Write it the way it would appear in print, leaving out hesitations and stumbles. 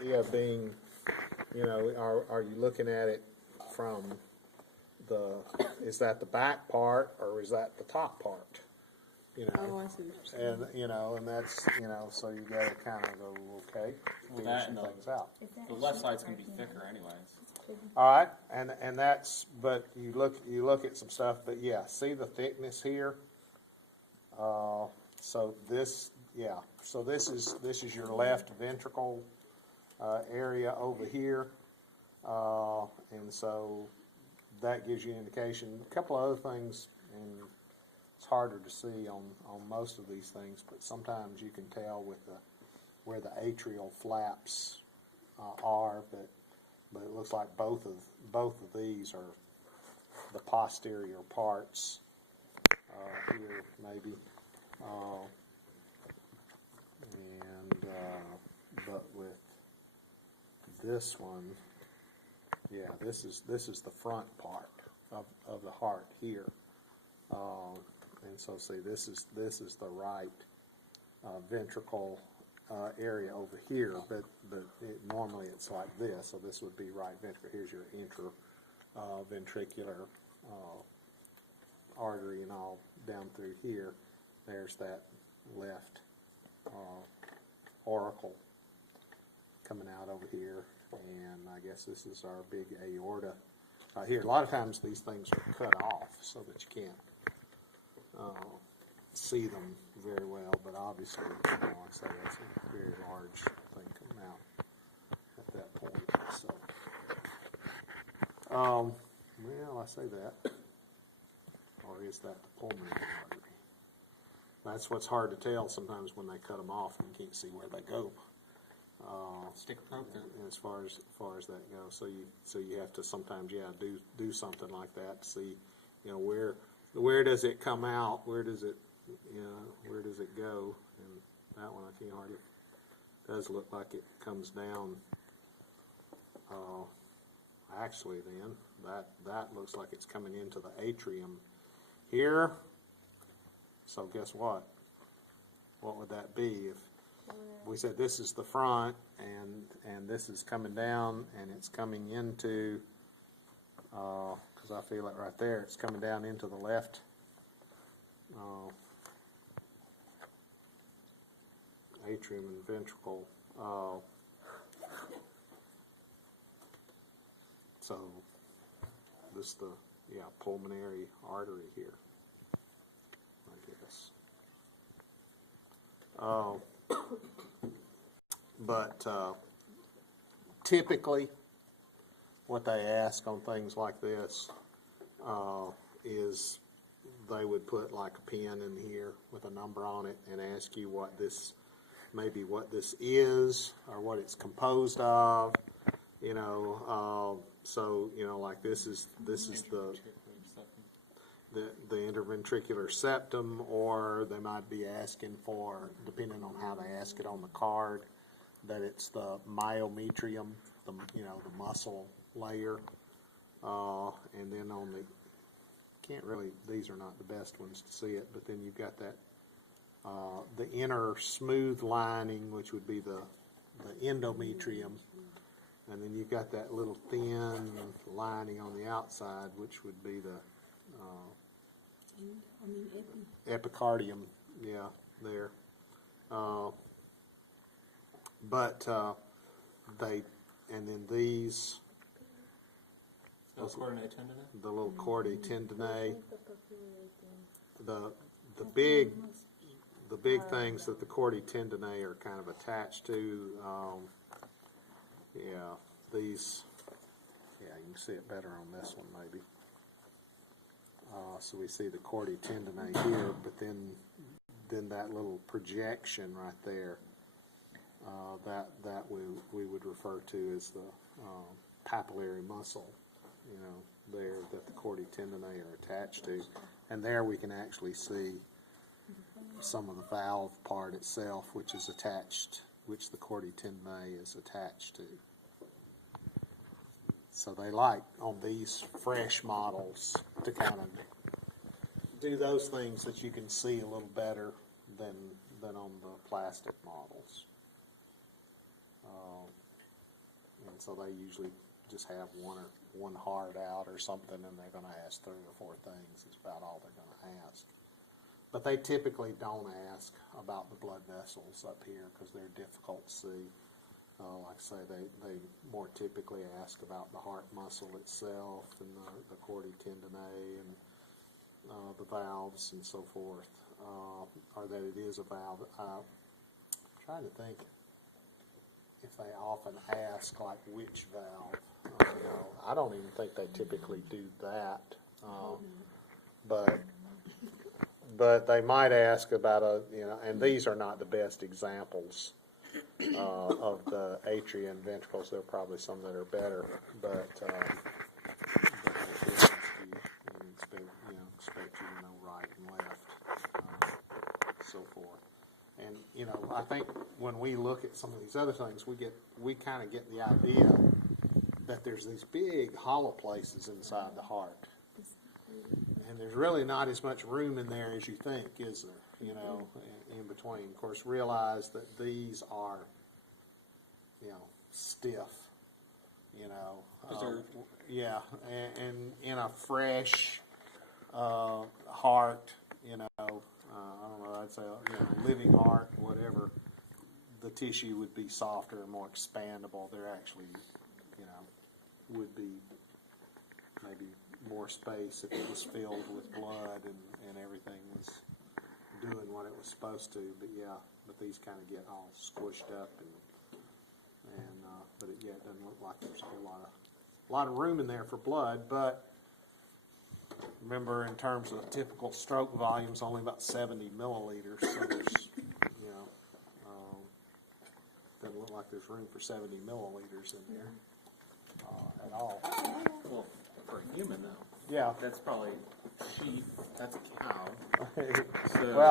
idea being, are you looking at it from is that the back part or is that the top part? Oh, I see what you're saying. And that's, so you gotta kind of go, okay, Well, figure that some and things out. the left side's gonna be thicker anyways. All right, and that's, but you look at some stuff, but yeah, see the thickness here? So this is your left ventricle, area over here. And so that gives you an indication. A couple of other things, and it's harder to see on most of these things, but sometimes you can tell with where the atrial flaps are, but it looks like both of these are the posterior parts here, maybe. But with this one, yeah, this is the front part of the heart here, and so see, this is the right ventricle area over here, but normally it's like this, so this would be right ventricle. Here's your intraventricular artery and all down through here. There's that left auricle coming out over here, and I guess this is our big aorta here. A lot of times these things are cut off so that you can't see them very well, but obviously, like I say, that's a very large thing coming out at that point. So, well, I say that, or is that the pulmonary artery? That's what's hard to tell sometimes when they cut them off and you can't see where they go. Stick probe as far as that goes, so you have to sometimes do something like that to see, where does it come out, where does it go, and that one I can't hardly. Does look like it comes down. Actually, then that looks like it's coming into the atrium here. So guess what? What would that be if we said this is the front and this is coming down and it's coming into, because I feel it right there, it's coming down into the left atrium and ventricle. So this the pulmonary artery here, I guess. But typically, what they ask on things like this is they would put like a pin in here with a number on it and ask you what this is or what it's composed of. So like this is the interventricular septum, or they might be asking for, depending on how they ask it on the card, that it's the myometrium, the muscle layer, and then on these are not the best ones to see it, but then you've got that the inner smooth lining, which would be the endometrium, and then you've got that little thin lining on the outside, which would be the epicardium, there. But and then these, the chordae tendineae? the little chordae tendineae, the big things that the chordae tendineae are kind of attached to. These. Yeah, you can see it better on this one maybe. So we see the chordae tendineae here, but then that little projection right there, that we would refer to as the papillary muscle, there that the chordae tendineae are attached to, and there we can actually see some of the valve part itself, which is attached, which the chordae tendineae is attached to. So they like on these fresh models to kind of do those things that you can see a little better than on the plastic models. And so they usually just have one heart out or something, and they're gonna ask 3 or 4 things, is about all they're gonna ask. But they typically don't ask about the blood vessels up here, because they're difficult to see. Like I say, they more typically ask about the heart muscle itself, and the chordae tendineae, and the valves, and so forth, or that it is a valve. I'm trying to think if they often ask, like, which valve. I don't even think they typically do that. But they might ask about and these are not the best examples of the atria and ventricles. There are probably some that are better, but they should ask you, and expect you to know right and left, so forth. And I think when we look at some of these other things, we kind of get the idea that there's these big hollow places inside the heart, and there's really not as much room in there as you think, is there? In between. Of course, realize that these are, stiff. Yeah, and in a fresh heart, I don't know, I'd say, living heart, whatever, the tissue would be softer and more expandable. There actually, would be maybe more space if it was filled with blood and everything was doing what it was supposed to. But these kind of get all squished up, but it doesn't look like there's a whole lot of room in there for blood. But remember, in terms of typical stroke volumes, only about 70 milliliters. So there's, doesn't look like there's room for 70 milliliters in there at all. Well, for a human though. Yeah. That's probably sheep. That's a cow. So Well,